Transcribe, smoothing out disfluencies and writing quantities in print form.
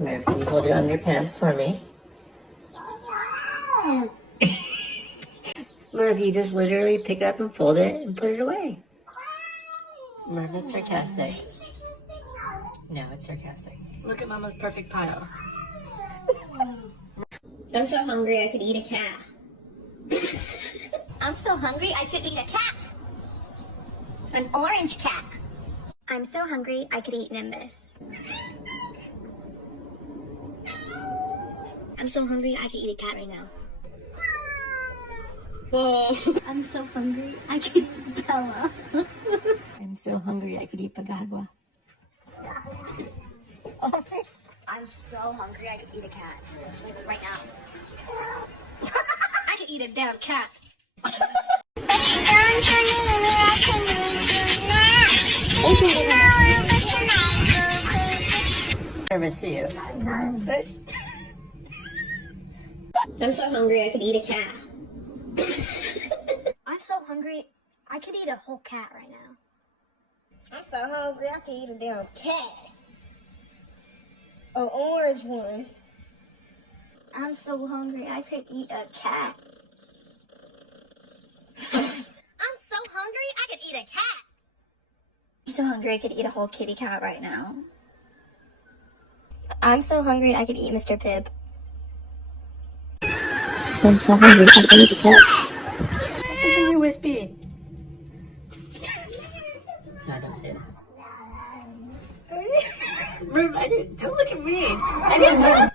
Merv, can you hold your underpants for me? Merv, you just literally pick it up and fold it and put it away. Merv, that's sarcastic. No, it's sarcastic. Look at Mama's perfect pile. I'm so hungry I could eat a cat. I'm so hungry I could eat a cat. An orange cat. I'm so hungry I could eat Nimbus. I'm so hungry I could eat a cat right now. Whoa. I'm so hungry I could eat Bella. I'm so hungry I could eat Pagagua. I'm so hungry I could eat a cat. Like right now. I could eat a damn cat. Nervous, see you. I'm so hungry I could eat a cat. I'm so hungry I could eat a whole cat right now. I'm so hungry I could eat a damn cat. An orange one. I'm so hungry I could eat a cat. I'm so hungry I could eat a cat. I'm so hungry I could eat a whole kitty cat right now. I'm so hungry I could eat Mr. Pibb. I'm so hungry I could eat a cat. Listen to your wispy. No, don't say that. Merv, don't look at me. I didn't say that.